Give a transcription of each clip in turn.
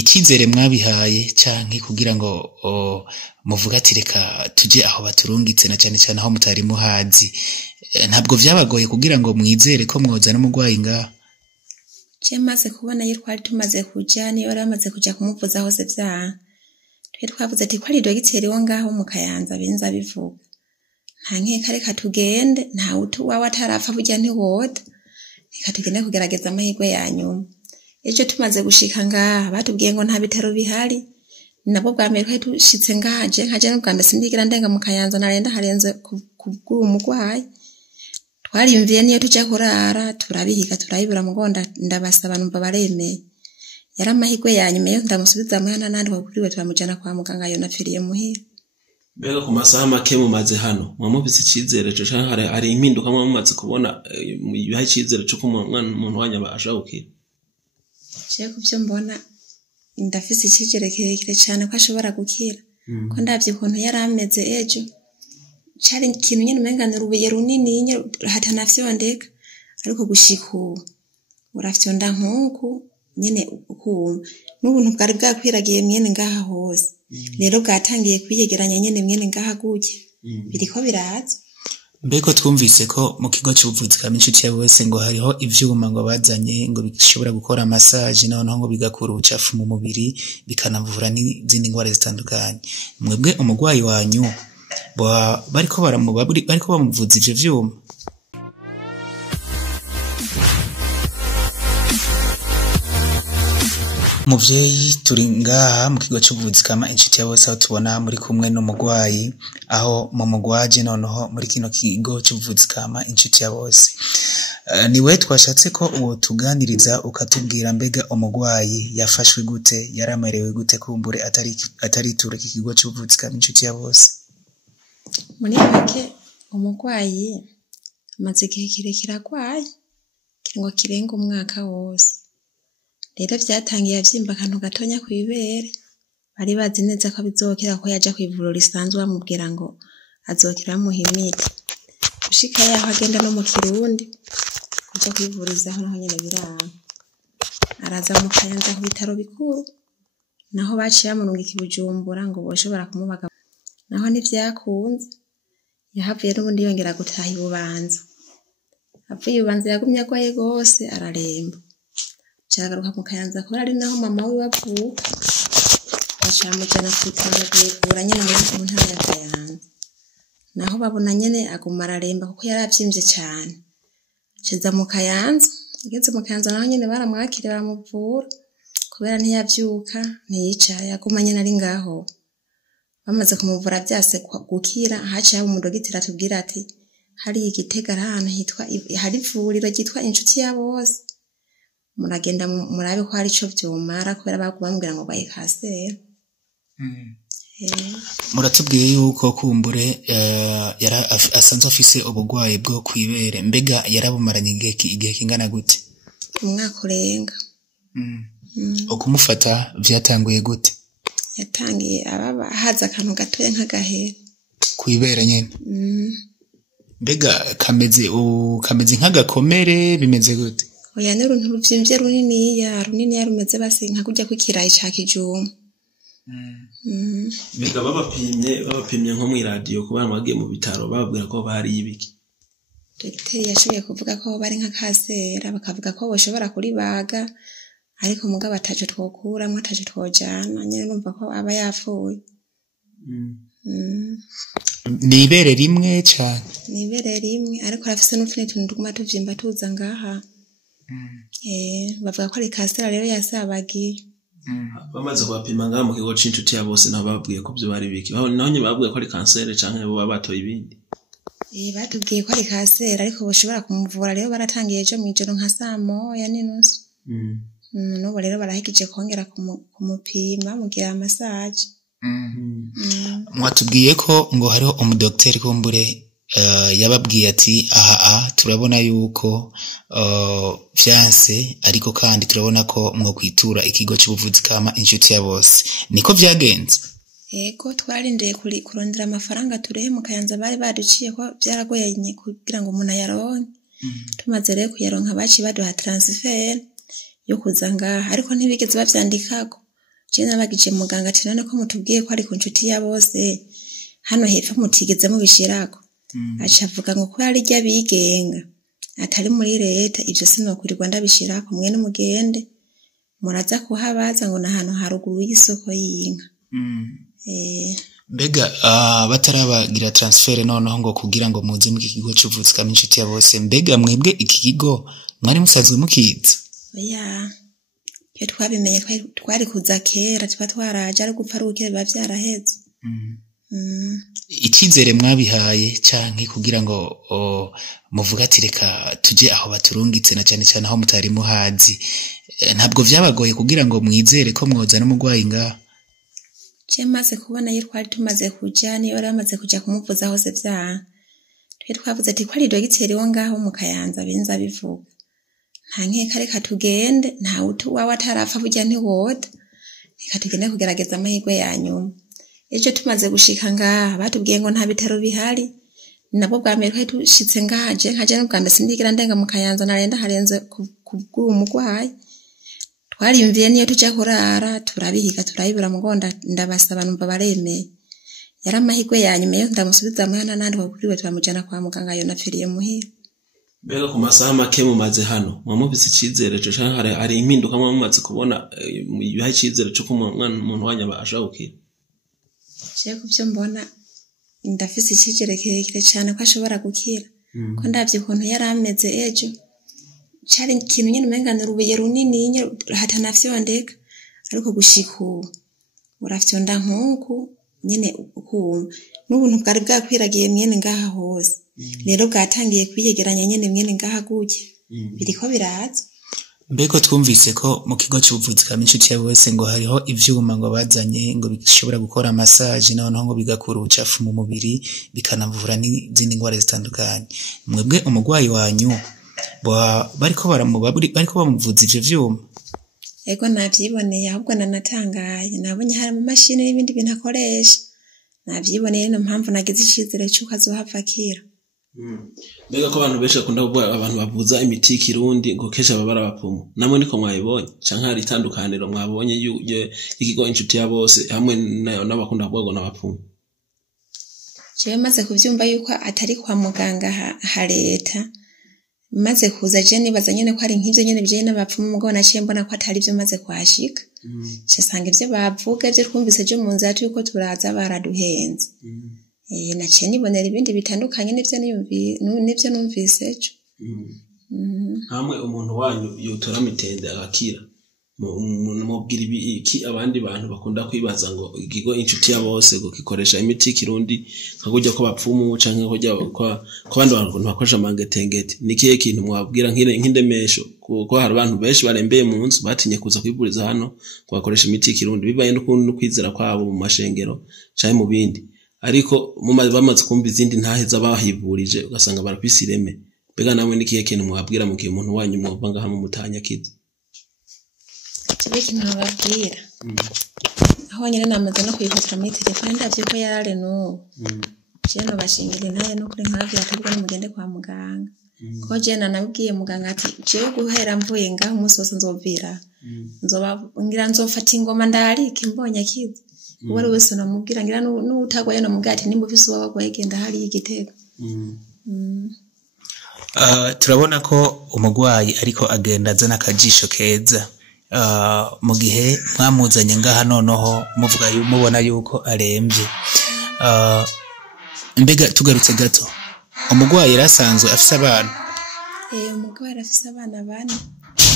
Icyizere mwabihaye canke kugira ngo muvuga ati reka tuje aho baturungitse na cyane cyane aho mutari muhazi, ntabwo vyabagoye kugira ngo mwizere ko mwoza n'umugwayi ngaha? Je maze kubona iyo twari tumaze kuja niyo yari amaze kuja kumuvuza hose vyaha, twe twavuze ati ko ari dogiteri wo ngaho mu Kayanza binza bivuga, nta nkeka reka tugende, nta wawe atarapfa burya ntiwoda, reka tugende kugerageza amahirwe ya nyuma. Ejo tumaze gushika ngaha batubwiye ngo nta bitaro bihari, nabwo bwa mbere twari dushitse ngaha je nkaje n'ubwa mbere sindigera ndenga mu Kayanza narenda harenze kubw'uwo mugwayi. Twarimviye niyo tuja kurara turabihiga turayibura mugonda, ndabasaba numva baremeye. Yari amahirwe ya nyuma yo ndamusubiza muhana nandi wakuriwe turamujana kwa muganga yo napfiriye muhira. Mbega ku masaha make mumaze hano mwamufise icizere cyo canke hari impinduka mumaze kubona yuha icizere cyo umuntu wanya basha gukira? Je kuvyo mbona ndafise icizere kirekire cyane ko ashobora gukira, ko ndavye ukuntu yari ameze ejo cari ikintu nyene umenga rubuye runini hata nafyondeka, ariko gushika urafyonda nkuko nyene ukuntu n'ubuntu bwari bwakwiragiye mwene ngaha hose, rero bwatangiye kwiyegeranya nyene mwene ngaha gutya biriko biraza. Mbego twumvise ko mu kigo cy'ubuvuzi ka Inshuti ya Bose ngo hariho ivyuma ngo bazanye ngo bishobora gukora massage noneho ngo bigakura ubucafu mu mubiri bikanavura n'izindi ngwara zitandukanye. Mwebwe umugwayi wanyu bariko bamuvuza ivyo vyuma? Muvyeyi turi ngaha mu kigo cy'ubuvuzi kama Inshuti ya Bose, aho tubona muri kumwe n'umugwayi, aho mu mugwaje noneho muri kino kigo cy'ubuvuzi kama Inshuti ya Bose. Niwe twashatse ko uwo tuganiriza ukatubwira mbega umugwayi yafashwe gute, yaramerewe gute kumbure atari ture kigo cy'ubuvuzi kama Inshuti ya Bose. Muri make umugwayi amaze igihe kirekire agwaye kiringo kirenga umwaka wose. Rero vyatangiye avyimba akantu gatonya kwibere, bari bazi neza ko bizokira ko yaja kwivuriro risanzwe bamubwira ngo azokira muhimike. Gushika yaho agenda no mu Kirundi kuja kwivurizaho naho nyene biranga. Araza mu Kayanza ku bitaro bikuru, naho baciye bamurungika i Bujumbura ngo boshobora kumubaga, naho ntivyakunze. Yahavuye n'ubundi yongera gutaha i Bubanza. Avuye i Bubanza yagumye agwaye gose araremba. Cyagaruka mu Kayanza ko ari naho mama we bavuka, bacamujana kwitanga kwivura nyene mu ntara ya Kayanza. Naho babona nyene aguma araremba kuko yaravyimbye cyane. Ceza mu Kayanza, igeze mu Kayanza naho nyene baramwakire baramuvura, kubera ntiyavyuka ntiyicaye aguma nyene ari ngaho. Bamaze kumuvura byase gukira, haciye abo umudogiteri atubwira ati hari Igitega ahantu hitwa hari ivuriro ryitwa Inshuti ya Bose, muragenda murabe ko hari ico vyomara kubera bakubambwira ngo baye kanseri. Muratubwiye yuko kumbure yara asanzwe afise ubugwayi bwo kwibere, mbega yarabumaranye igihe kingana gute? Umwaka urenga. Ukumufata vyatanguye gute? Yatangiye haza akantu gatoya nk'agahera kwibere nyene. Mbega kameze nk'agakomere bimeze gute? Oya ne runtu ruvyimvye runini rumeze base nka kujya kwikirayi ca kijuma. Mbega babapimye nko mu radio kuba bagiye mu bitaro bababwira ko bari ibiki? Dogiteri yashoboye kuvuga ko bari nka kansera, bakavuga ko boshobora kuribaga, ariko mugabo ataje twokuramwe ataje twojana nyene numva ko aba yapfuye. Nibere rimwe cyane? Nibere rimwe, ariko arafise n'utundi tuntu tuguma tuvyimba tuza ngaha. Bavuga ko ari kansera rero yasabagiye. Bamaze kubapima ngaha mu kigo c'Inshuti ya Bose nababwiye ko byo bari biki? Naho nyine babwiye ko ari kansera canke bo batoye ibindi? Batubwiye ko ari kansera ariko boshobora kumuvura, rero baratangiye ejo mwijoro nka 1:30. N'ubu rero barahigije kongera kumupima mugira massage. Mwatubwiye ko ngo hariho umudokiteri kumbure yababwiye ati aha turabona yuko vyanse, ariko kandi turabona ko mwo kwitura ikigo cy'ubuvuzi kama Inshuti ya Bose. Niko vyagenze? Ego twarindeye kurondera amafaranga turehe mu Kayanza, bari baduciye ko byaragoye kugira ngo umuntu ayaronke. Tumaze rero kuyaronka baci baduha transfer yo kuza ngaha, ariko ntibigeze bavyandikako je nabagije muganga ati none ko mutubwiye ko ari ku nshuti ya bose hano hepfo mutigeze mubishirako aca avuga ngo ko ari rya bigenga atari muri leta ivyo sinokurirwa ndabishirako mwe n'umugende muraza kuhabaza ngo nahantu haruguru y'isoko y'inka. Mbega batarabagira transfer noneho ngo kugira ngo muze mu kigo cy'ubuvuzi inshuti ya bose, mbega mwebwe iki kigo mwari musanzwe mukiza? Oya iyo twabimenye twari kuza kera twaraje ari gupfa ruke biba vyaraheze. Icyizere mwabihaye canke kugira ngo muvuga ati reka tuje aho baturungitse na cyane cyane aho mutari muhazi, ntabwo vyabagoye kugira ngo mwizere ko mwoza n'umugwayi ngaha? Je maze kubona iyo twari tumaze kuja niyo bari bamaze kuja kumuvuza hose vyaha twe twavuze ati ko ari dogiteri wo ngaho mu Kayanza benza bivuga nta nkeka reka tugende nta utu wawe atarapfa burya ntiwoda reka tugende kugerageza amahirwe ya nyuma. Ejo tumaze gushika ngaha batubwiye ngo nta bitaro bihari, nabo bwa mbere twari tushitse ngaha je nkaje n'ubwa mbere sindigira ndenga mu Kayanza narenda harenze kubw'uwo mugwayi. Twarimviye niyo tujya kurara turabihiga turayibura mugonda ndabasaba numva baremeye yari amahirwe ya nyuma yo ndamusubiza muhana nandi wakuriwe turamujana kwa muganga yo napfiriye muhira. Mbega ku masaha make mumaze hano mwamubise icizere cyo canke hari impinduka mwamaze kubona yuha icizere cyo kumwana umuntu wanya basha gukira? Je kubyo mbona ndafise icizere kirekire cyane ko ashobora gukira ko ndavye ukuntu yari ameze ejo cyari ikintu nyene mengana rubuye runini nye hatanafyondeka ariko gushika urafyonda nkuko nyene ukumva n'ubuntu bwari bwakwiragiye mwene ngaha hose rero bwatangiye kwiyegeranya nyene mwene ngaha gutya biriko biraza. Mbeko twumvise ko mu kigo cy'ubuvuzi inshuti ya bose ngo hariho ivyuma ngo bazanye ngo bishobora gukora massage noneho ngo bigakura ubucafu mu mubiri bikanavura n'izindi ngwara zitandukanye. Mwebwe umugwayi wanyu bariko bamuvuza ivyo vyuma? Ego navyiboneye ahubwo nanatangaye nabonye hari mu mashini n'ibindi bintu akoresha navyiboneye no mpamvu nagize icizere cyuko azohava akira. Mbega ko abantu benshi akunda kuvuga abantu bavuza imiti kirundi ngo kesha babara bapfumu namwe niko mwayibonye canke hari itandukaniro mwabonye ikigo inshuti ya bose hamwe nayo n'abakunda kuvuga ngo n'abapfumu? Je maze kuvyumva yuko atari kwa muganga ha leta maze kuza je nibaza nyene ko ari nk'ivyo nyene bije n'abapfumu mugabo naciye mbona ko atari byo maze kwashika cyasanga ivyo bavuga ivyo twumvise je mu nzira yuko turaza baraduhenze. Naciye nibonera ibindi bitandukanye n'ivyo numvise ejo. Hamwe umuntu wanyu yotora mitende agakira mubwira iki abandi bantu bakunda kwibaza ngo ikigo inshuti ya bose ngo gikoresha imiti kirundi nkagujya ko bapfumu canke kujya ko abandi bantu bakoresha mangetengete nikiye kintu mwabwira nk'indemesho kuko hari abantu benshi barembeye mu nzu batinye kuza kwivuriza hano ngo bakoresha imiti kirundi bibaye no kwizera kwabo mu mashengero canke mu bindi ariko bamaze kumva izindi ntaheza bahivurije ugasanga barapisa ireme. Mbega namwe nikiye kintu mwabwira mu gihe umuntu wanyu mwumva ngaha mu mutanya kiza? Kibiki nababwira aho nyine namaze no kwifatira muri telefone ndavye ko yarare no je no bashingira ntaye no kuri nkabwira ati bwo mugende kwa muganga ko je nanabwiye muganga ati je guhera mvuye ngaho umunsi wose nzovira ngira nzofata ingoma ndarike mbonye akiza wari wese namubwira ngira n'utagwaye no mugati nimba ufise wabagwaye genda hari igitego. Turabona ko umugwayi ariko agenda azana akajisho keza mu gihe mwamuzanye ngaha noneho muvuga mubona yuko aremvye. Mbega tugarutse gato umugwayi yarasanzwe afise abana? Umugwayi arafise abana bane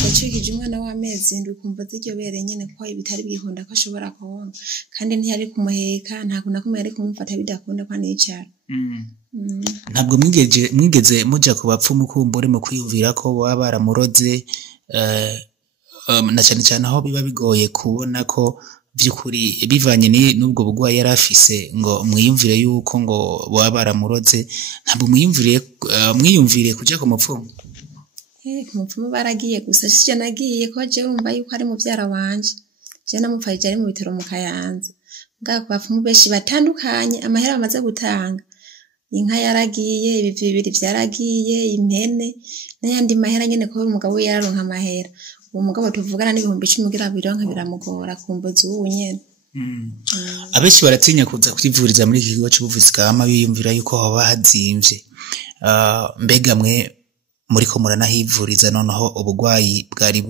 yacikije umwana w'amezi ndwi kumva ziryo bere nyene ko ibitari bwihonda ko ashobora kuwonka kandi ntiyari kumuheka nta kuntu kumwe yari kumufata bidakunda kwa nicara. Ntabwo mwigeze muja ku bapfumu kumbure mu kwiyumvira ko baba baramuroze na cyane cyane aho biba bigoye kubona ko by'ukuri bivanye n'ubwo bugwayi yari afise ngo mwiyumvire yuko ngo baba baramuroze? Ntabwo mwiyumvire kuja ku mupfumu? Ku mupfumu baragiye gusa sije nagiye ko je urumva yuko ari muvyara wanje je namupfaje ari mu bitaro mu Kayanza bwa ku bapfumu benshi batandukanye amahera bamaze gutanga inka yaragiye ibivi bibiri vyaragiye impene n'ayandi mahera nyene ko umugabo yararonka amahera uwo mugabo tuvugana n'ibihumbi 10 kugira bironke biramugora kumbuza uwo nyene. Abenshi baratinya kuza kwivuriza muri iki kigo cy'ubuvuzi kama biyumvira yuko hoba hazimvye. Mbega mwe muriko muranahivuriza noneho ubugwayi bwari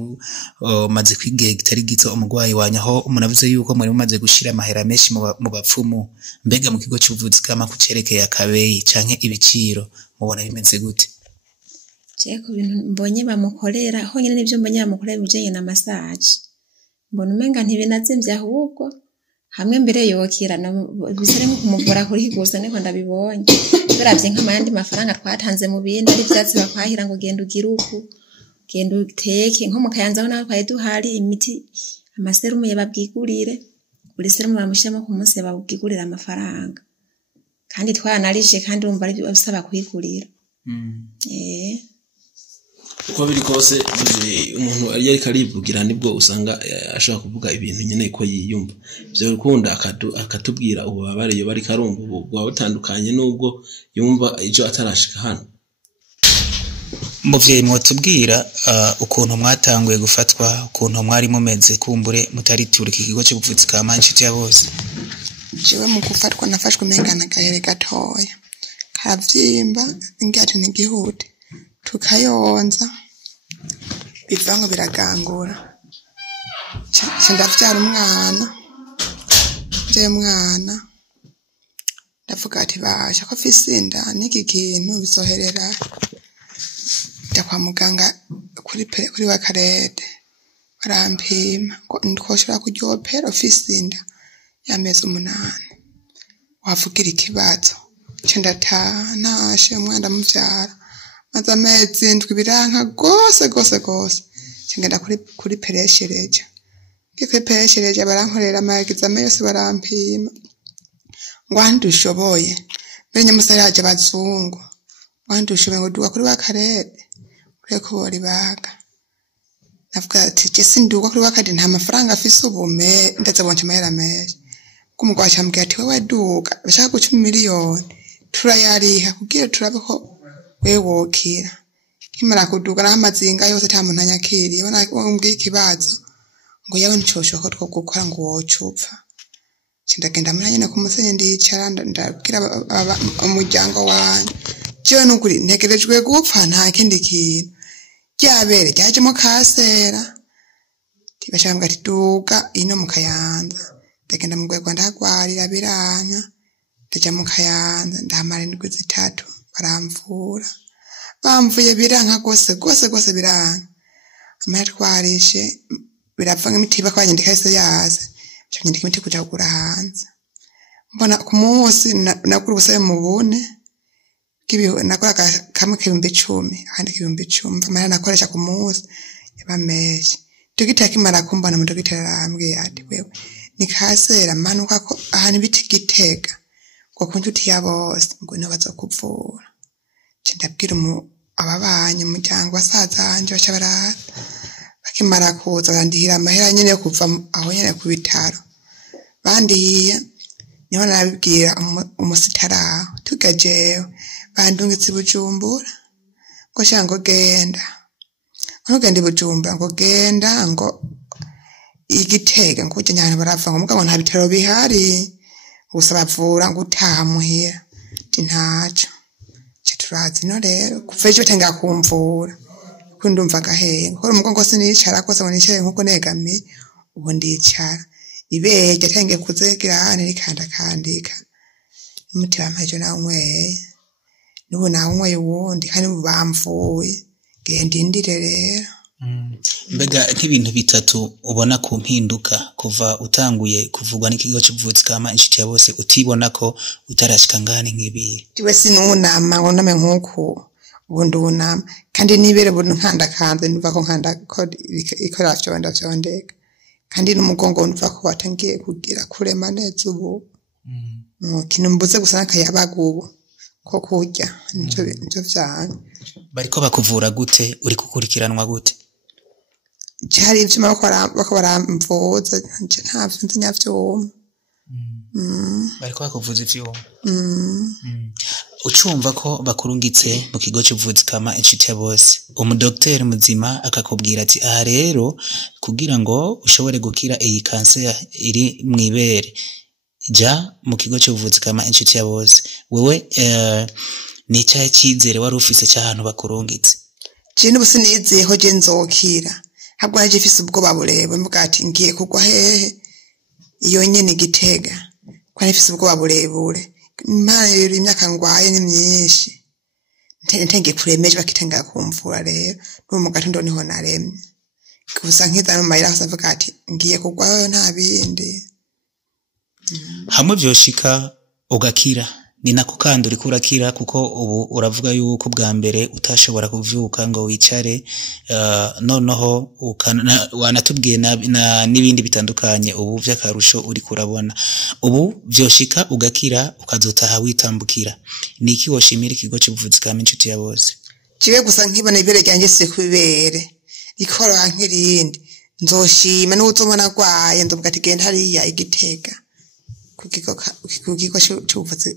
maze kwigihe gitari gito umugwayi wanyaho munavuze yuko muri mumaze gushira amahera menshi mu bapfumu. Mbega mu kigo cy'ubuvuzi kama kucerekeye akabeyi canke ibiciro mubona bimeze gute? Ku bintu mbonye bamukorera ho nyene nivyo mbonye bamukorera bijanye na massage mbona umenga ntibinazimvye ahubwo hamwe mbere yokirana bisere nko kumuvura kuri higusa niko ndabibonye turavye nk'amayandi mafaranga twatanze mu bindi ari vyatsi bakwahira ngo genda ugira uku genda uteke nko mu Kayanza aho naho kwaye duhari imiti amaserumu yababwigurire buri serumu bamushiramo ku munsi babwigurira amafaranga kandi twanarije kandi urumva ari bisaba kwigurira. Uko biri kose umuntu ari ariko arivugira nibwo usanga ashaka kuvuga ibintu nyene ko yiyumva byo rukunda akatubwira ububabare yo bari karumva ubwo butandukanye nubwo yumva ijo atarashika hano. Muvyeyi mwotubwira ukuntu mwatanguye gufatwa ukuntu mwari mumeze kumbure mutaritura iki kigo cy'ubuvuzi kama inshuti ya bose. Jewe mu gufatwa nafashwe mengana gahere gatoya kavyimba ingati n'igihute tukayonza bivango biragangura ndavyara umwana ndavuga ati basha ko fisinda niki kintu bisoherera njya kwa muganga kuri wa Karede barampima ko ndikoshora kuryopera fisinda y'amezi 8 wavugira ikibazo ndataha nashe umwana muvyara maze amezi 7 biranka gose ngenda kuri pereshereje kuri pereshereje barankorera amagizame yose barampima ngo andushoboye benye musaraje bazungu wandushoboye ngo duka kuri wa Karede ureko bori baga navuga ati je sinduka kuri wa Karede nta mafaranga afise ubume ndetse bonje amahera menshi kumugwasha mbwira ati wewe duka bashaka guca 1 miliyoni turayariha kugira turabe ko wewokira kimara kuduga n'amazinga yose ta muntu anyakiriye bona umbwiye ikibazo ngo yawe nicosho ko two gukora ngo wocupfa ndagenda muri nyine ku musenyi ndicara ndabwira umuryango wanje je nukuri ntegerejwe gupfa nta kindi kintu ryabere ryajemo kasera tibashambwa tiduga ino mu Kayanza ndagenda mu Rwanda ndagwarira biranka ndaja mu Kayanza ndamara indwi 3 baramvura bamvuye biranka gose biranka amatwarishe biravanga imiti bakwanyandika yose yaze cyanyandika imiti kuja kugura hanze mbona ku munsi nakuru busaye mu bune kibi nakora kamwe k'ibihumbi 10 ahandi k'ibihumbi 10 mara nakoresha ku munsi yabameshi dogita kimara kumbana mu dogita arambwiye ati wewe ni kasera manuka ko ahani biti Gitega ngo kunjuti ya bose ngo no bazokuvura ndabwira ababanye umuryango wasazanje bacabara bakimara kuza bandihira amahera nyene kuva aho nyene ku bitaro bandiye niho nabibwira umusitara tugajeyo bandungitse Bujumbura ngo shango genda ntugende Bujumbura ngo genda ngo Igitega ngo uje nyane barava ngo mugabo nta bitaro bihari gusa bavura ngo utamuhira tintaco turazi no rero kuveje batenga kumvura kundumva gahenga ko umugongo sinicara kose bonishere nkuko negami ubu ndicara ibeje tenge kuzegira hane rikanda kandika umutima majo nawe nubu nawe wundi kandi bamvuye genda indire rero. Mbega nk'ibintu bitatu ubona ku mpinduka kuva utanguye kuvugwa n'ikigo cy'ubuvuzi kama inshuti ya bose utibona ko utarashika ngane nk'ibi tiwe sinunama ngo name nkuko ubundi unama kandi nibere buntu nkanda kanze nuva ko nkanda ko ikora vyondeka kandi n'umugongo nuva ko watangiye kugira kurema neza ubu kino mbuze gusanaka yabagubu ko kurya njo vyane bariko bakuvura gute uri kukurikiranwa gute cyari ivyuma bako baramvuza ntavyo nzi nyavyo bariko bakuvuza ivyuma ucumva ko bakurungitse mu kigo cy'ubuvuzi kama inshuti ya bose umudokiteri muzima akakubwira ati aha rero kugira ngo ushobore gukira iyi kanseri iri mu ibere ja mu kigo cy'ubuvuzi kama inshuti ya bose wewe ni icyahe cyizere wari ufise cy'ahantu bakurungitse Jene busi nizeye ko je nzokira habwo naje fise ubwoba burebe mvuga ati ngiye kugwa hehe iyo nyene Gitega kwa nifise ubwoba burebure mpari imyaka ngwaye ni myinshi ntenge kuremeje bakitanga kumvura rero no mu gatondo niho naremye gusa nkiza no mayira avuga ati ngiye kugwa nta bindi hamwe byoshika ugakira ni nako kandi uri kurakira kuko ubu uravuga yuko bwa mbere utashobora kuvyuka ngo wicare noneho wanatubwiye n'ibindi bitandukanye ubu vy'akarusho uri kurabona ubu byoshika ugakira ukazotaha witambukira niki woshimira ikigo cy'ubuvuzi kama inshuti ya bose ciwe gusa nkibona ibere ryanje se kubere ikora nkirindi nzoshima n'uzomana gwaye ndovuga ati genda hariya Igitega kukigo cy'ubuvuzi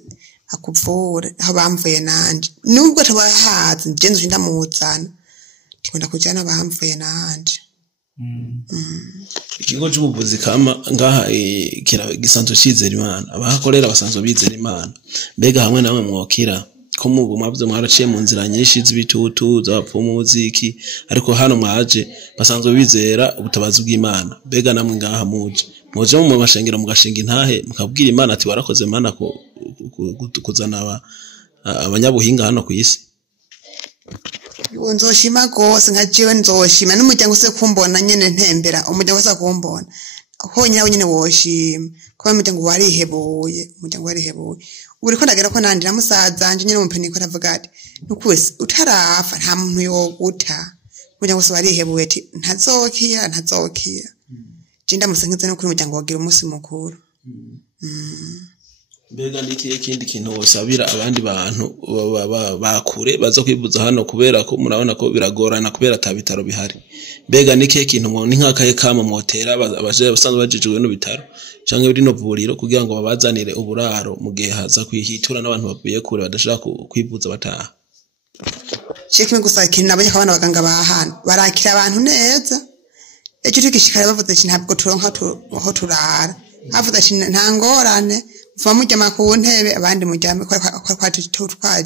akuvure aho bamvuye nanje nubwo tabahazi nje nzinda muzana tikunda kujana bamvuye nanje ikigo cy'ubuvuzi kama ngaha gisanzwe cyizera Imana abahakorera basanzwe bizera Imana mbega hamwe namwe mwokira ko mubu mwavuze mwaraciye mu nzira nyinshi z'ibitutu z'abapfumuziki ariko hano mwaje basanzwe bizera ubutabazi bw'Imana mbega namwe ngaha muje mu mashengero mugashinga intahe mukabwira Imana ati warakoze Imana ko kuzana abanyabuhinga hano ku isi nzoshima gose nka jewe nzoshima n'umuryango se kumbona nyene ntembera umuryango se kumbona honyine nyene woshima ko umuryango warihebuye uriko ndagera ko nandira musazanje nyene umupeni ko tavuga ati nukwese utarafa nta muntu yoguta umuryango se warihebuye ati ntazokira jinda musengize no kuri umuryango wagira umunsi mukuru mbega niki kindi kintu wosabira abandi bantu bakure baza kwivuza hano kubera ko murabona ko biragorana kubera atabitaro bihari mbega niki kintu ngo ni nkakaye kama motera abaje basanzwe bajijwe no bitaro canke biri no vuriro kugira ngo babazanire uburaro mu gihe haza kwihitura n'abantu bavuye kure badashaka kwivuza bataha Chekime gusa kintu nabanye kabana baganga bahana barakira abantu neza ejo tukishikara bavuze ati ntabwo turonka aho turara havuze ati nta ngorane uva mujyama ku ntebe abandi mujyame kwa twaje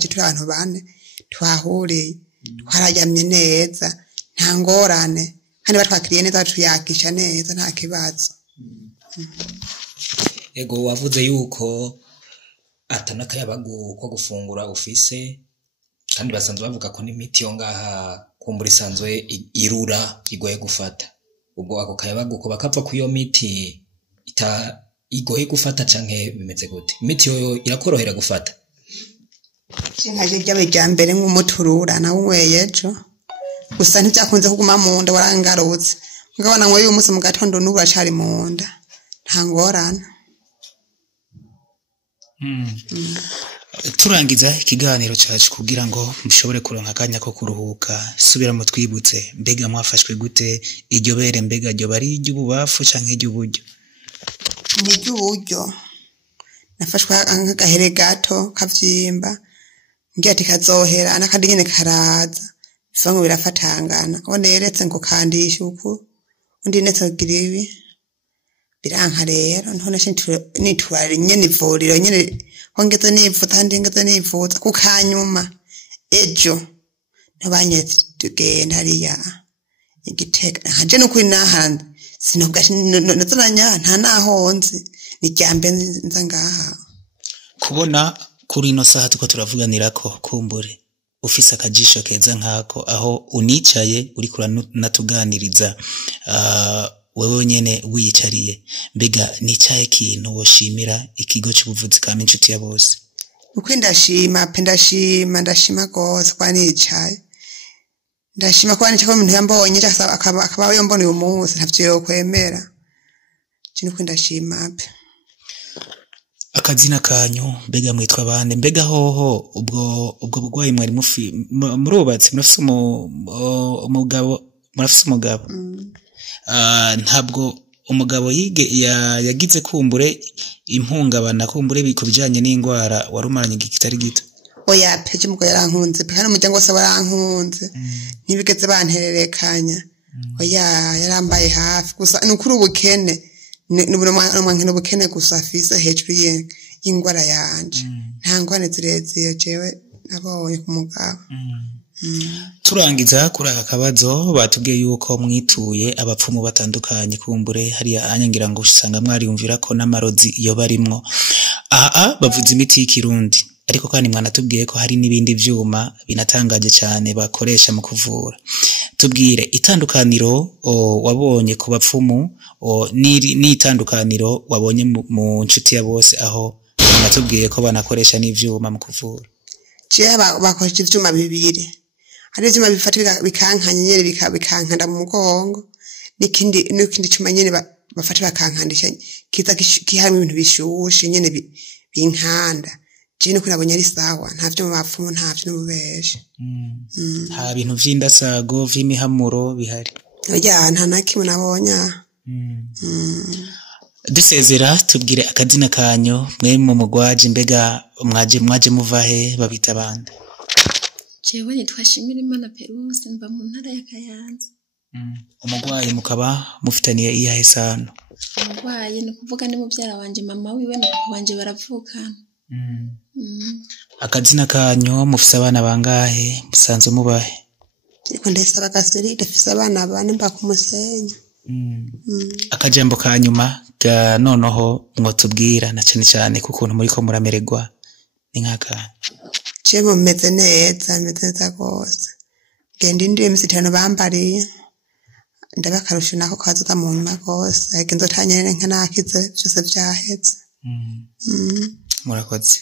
turi abantu bane twahuriye twarajyamye neza nta ngorane kandi batwakiriye neza tuyakisha neza nta kibazo ego wavuze yuko atanakayabagu ko gufungura ufise kandi basanzwe bavuga ko n'imiti yo ngaha kumbura isanzwe irura igoye gufata ubwo ako kayabagu ko bakapfa ku iyo miti igoye gufata canke bimeze gute imiti yo irakorohera gufata Singaje ryabe ryambere nk'umuturura na weyejo gusa ntibyakunze kuguma mu nda warangarutse ngabana ngo uyu munsi mu gatondo n'ubura cari mu nda nta ngorana turangiza ikiganiro cyacu kugira ngo mushobore kuronka akanya ko kuruhuka subira mu twibutse mbega mwafashwe gute iryo bere mbega ryo bari iry'ububafu canke iry'uburyo ni ry'uburyo nafashwe agahere gato kavyimba ngiye ati kazohera nakandi nyene karaza bivango birafatangana one yeretse ngo kandisha uko undi netse giribi biranka rero ntone nitwari nyene ivuriro nyene hongeze nivuta ndingeze nivuta kukanyuma ejo nabanye tugenda hariya Igitega hanje nukuri nahandi sinubwa nazanya nta nahonze nijyambe nza ngaha kubona kuri ino saha tuko turavuganira ko kumbure ufise akajisho keza nkako aho unicaye uri kuranatuganiriza wewe nyene wiyicariye mbega nicaye kintu woshimira ikigo cy'ubuvuzi kama inshuti ya bose uko ndashima gose kwa nicaye ndashima kwa nicaye ko umuntu yambonye akaba yombona uyu munsi ntavyo yokwemera kino ko ndashima pe akazina kanyu mbega mwitwa bande mbega hoho ubwo bugwayi mwari murubatse murafise umugabo ntabwo umugabo yagize kumbure impungabana kumbure biko bijanye n'ingwara warumaranye igitari gito oya peje mugo yarankunze pe kandi umuryango wose barankunze ntibigeze bantererekanya oya yarambaye hafi gusa nukuri ubukene ni umwankino ubukene gusa afise hejuru y'ingwara yanje nta ngwane zirezire jewe nabonye ku mugabo. Turangiza kuri aka kabazo batubwiye yuko mwituye abapfumu batandukanye kumbure hariya anyangira ngo usanga mwariyumvira ko n'amarozi iyo barimwo bavuze imiti y'ikirundi ariko kandi mwanatubwiye ko hari n'ibindi vyuma binatangaje cyane bakoresha mu kuvura. Tubwire itandukaniro wabonye ku bapfumu n'itandukaniro wabonye mu nshuti ya bose aho natubwiye ko banakoresha n'ivyuma mu kuvura. Bakoresha ivyuma bibiri. Hari ivyuma bifata bikankanya nyene bikankanda mu mugongo n'ikindi cuma nyene bafata bakankandisha kiza kiharimo ibintu bishushe nyene binkanda. Je nuko nabonye ari sawa nta vyuma bapfumu nta vyo n'ububeshe. Ha bintu vy'indasago vy'imihamuro bihari. Oya nta nakimwe nabonye. Dusezera tubwire akazina kanyu mwe mu mugwaje mbega mwaje muvahe babita bande. Jewe nitwa Shimirimana Peruse mba mu ntara ya Kayanza. Umugwayi mukaba mufitaniye iyahe sano? Umugwayi ni kuvuga ni mubyara wanje mama wiwe na papa wanje baravukana. Akazina kanyu mufise abana bangahe musanzwe mubahe? Niko ndesaba gaseri dafise abana bane mba ku Musenyi. Akajambo kanyuma ga noneho mwotubwira na cyane cyane kukuntu muri ko muramererwa ni nkaka. Chemo meze neza gose. Genda ndi emisitano bambariye. Ndabakarusha nako kazuka mu nyuma gose. Agenzo tanyene nkanakize byose byahetse. Murakoze.